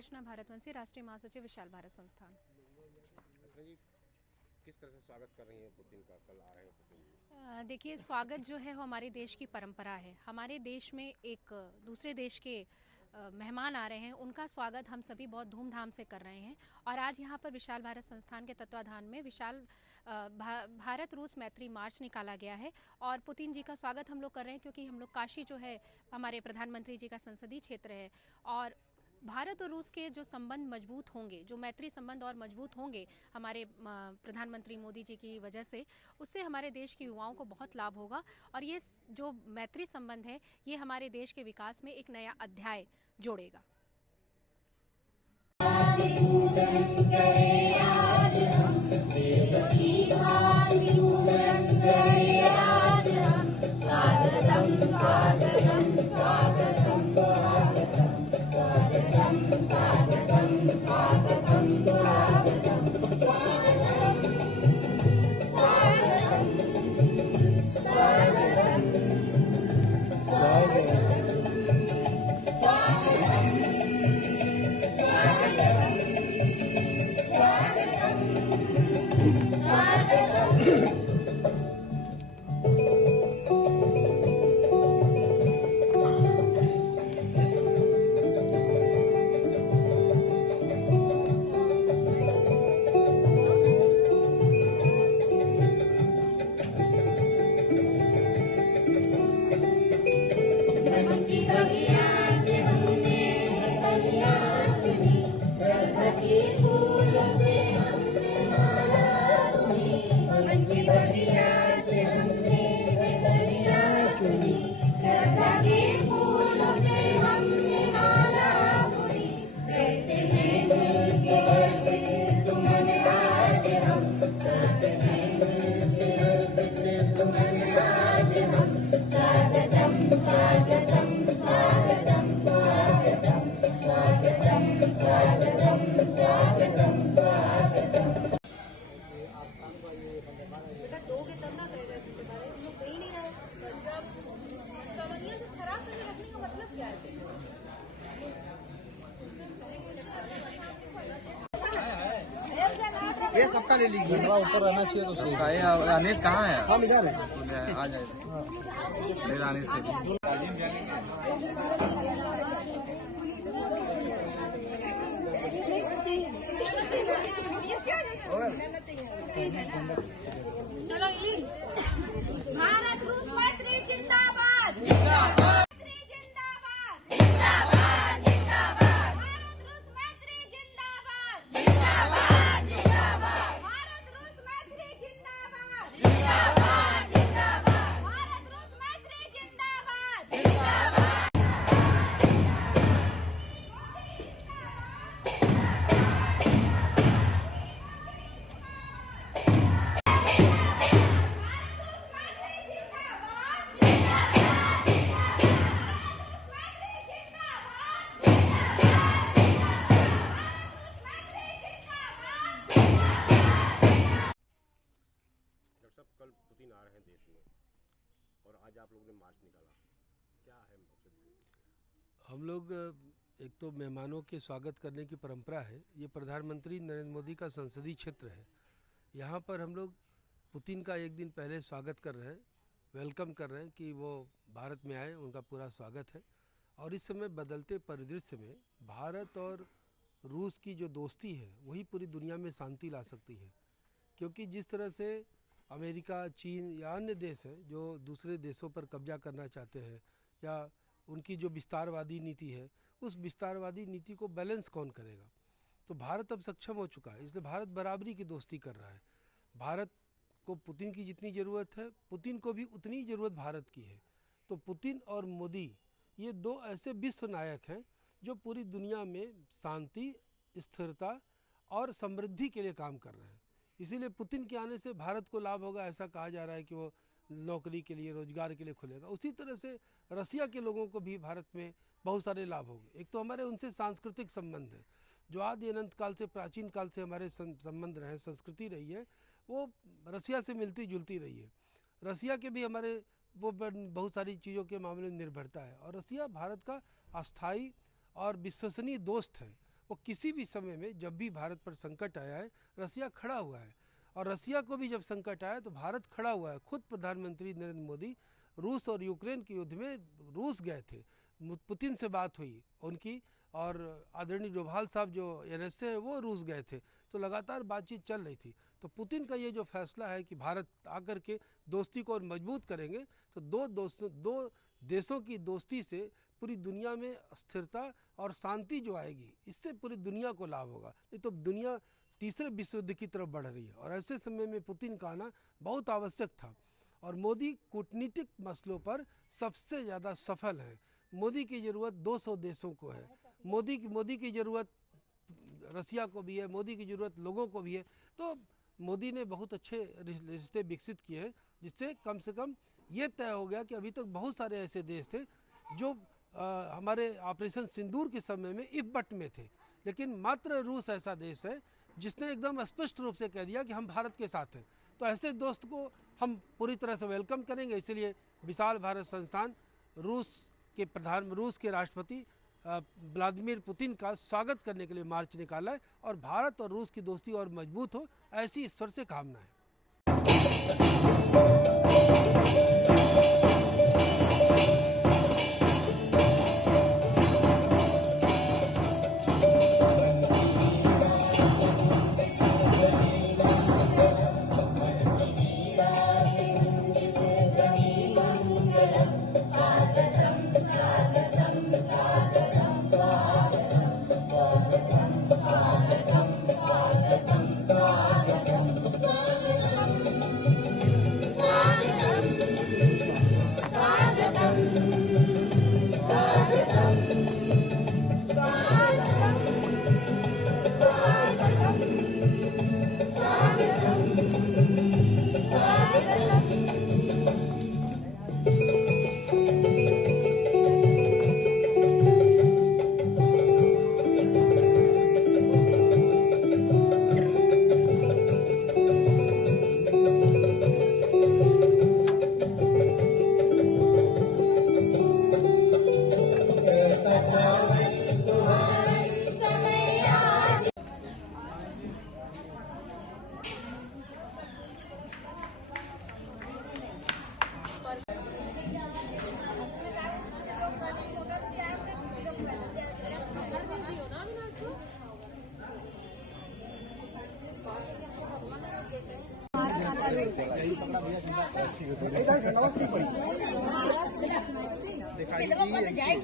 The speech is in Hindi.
अर्चना भारतवंशी, राष्ट्रीय महासचिव विशाल भारत संस्थान। अर्चना जी, किस तरह से स्वागत कर रही हैं पुतिन का? कल आ रहे हैं पुतिन जी। देखिए, स्वागत जो है वो हमारे देश की परंपरा है। हमारे देश में एक दूसरे देश के मेहमान आ रहे हैं, उनका स्वागत हम सभी बहुत धूमधाम से कर रहे हैं। और आज यहाँ पर विशाल भारत संस्थान के तत्वाधान में विशाल भारत रूस मैत्री मार्च निकाला गया है और पुतिन जी का स्वागत हम लोग कर रहे हैं, क्योंकि हम लोग काशी जो है हमारे प्रधानमंत्री जी का संसदीय क्षेत्र है और भारत और रूस के जो संबंध मजबूत होंगे, जो मैत्री संबंध और मजबूत होंगे हमारे प्रधानमंत्री मोदी जी की वजह से, उससे हमारे देश के युवाओं को बहुत लाभ होगा। और ये जो मैत्री संबंध है, ये हमारे देश के विकास में एक नया अध्याय जोड़ेगा। ये सबका ले लीजिए, थोड़ा ऊपर रहना चाहिए तो सही है। अनीस कहाँ है? हम इधर है, आ जाएगा। फिर अनीस चलो भारत रूस मैत्री जिंदाबाद जिंदाबाद। कल पुतिन आ रहे हैं देश में और आज आप लोगों ने मार्च निकाला, क्या है मकसद? हम लोग एक तो मेहमानों के स्वागत करने की परंपरा है। ये प्रधानमंत्री नरेंद्र मोदी का संसदीय क्षेत्र है। यहाँ पर हम लोग पुतिन का एक दिन पहले स्वागत कर रहे हैं, वेलकम कर रहे हैं कि वो भारत में आए, उनका पूरा स्वागत है। और इस समय बदलते परिदृश्य में भारत और रूस की जो दोस्ती है वही पूरी दुनिया में शांति ला सकती है, क्योंकि जिस तरह से अमेरिका, चीन या अन्य देश हैं जो दूसरे देशों पर कब्जा करना चाहते हैं या उनकी जो विस्तारवादी नीति है, उस विस्तारवादी नीति को बैलेंस कौन करेगा? तो भारत अब सक्षम हो चुका है, इसलिए भारत बराबरी की दोस्ती कर रहा है। भारत को पुतिन की जितनी ज़रूरत है, पुतिन को भी उतनी ज़रूरत भारत की है। तो पुतिन और मोदी ये दो ऐसे विश्व नायक हैं जो पूरी दुनिया में शांति, स्थिरता और समृद्धि के लिए काम कर रहे हैं। इसीलिए पुतिन के आने से भारत को लाभ होगा, ऐसा कहा जा रहा है कि वो नौकरी के लिए, रोजगार के लिए खुलेगा। उसी तरह से रसिया के लोगों को भी भारत में बहुत सारे लाभ होंगे। एक तो हमारे उनसे सांस्कृतिक संबंध है, जो आदि अनंत काल से, प्राचीन काल से हमारे संबंध रहे, संस्कृति रही है, वो रसिया से मिलती जुलती रही है। रसिया के भी हमारे वो बहुत सारी चीज़ों के मामले में निर्भरता है और रसिया भारत का अस्थायी और विश्वसनीय दोस्त है। वो किसी भी समय में जब भी भारत पर संकट आया है रसिया खड़ा हुआ है, और रसिया को भी जब संकट आया तो भारत खड़ा हुआ है। खुद प्रधानमंत्री नरेंद्र मोदी रूस और यूक्रेन के युद्ध में रूस गए थे, पुतिन से बात हुई उनकी, और आदरणीय डोभाल साहब जो NSA है वो रूस गए थे, तो लगातार बातचीत चल रही थी। तो पुतिन का ये जो फैसला है कि भारत आकर के दोस्ती को और मजबूत करेंगे, तो दो देशों की दोस्ती से पूरी दुनिया में स्थिरता और शांति जो आएगी, इससे पूरी दुनिया को लाभ होगा। नहीं तो दुनिया तीसरे विश्व युद्ध की तरफ बढ़ रही है, और ऐसे समय में पुतिन का आना बहुत आवश्यक था। और मोदी कूटनीतिक मसलों पर सबसे ज़्यादा सफल हैं। मोदी की ज़रूरत 200 देशों को है, मोदी की ज़रूरत रसिया को भी है, मोदी की ज़रूरत लोगों को भी है। तो मोदी ने बहुत अच्छे रिश्ते विकसित किए हैं, जिससे कम से कम ये तय हो गया कि अभी तक बहुत सारे ऐसे देश थे जो हमारे ऑपरेशन सिंदूर के समय में इब्बट में थे, लेकिन मात्र रूस ऐसा देश है जिसने एकदम स्पष्ट रूप से कह दिया कि हम भारत के साथ हैं। तो ऐसे दोस्त को हम पूरी तरह से वेलकम करेंगे। इसलिए विशाल भारत संस्थान रूस के राष्ट्रपति व्लादिमीर पुतिन का स्वागत करने के लिए मार्च निकाला है, और भारत और रूस की दोस्ती और मजबूत हो, ऐसी ईश्वर से कामना है। दिखाई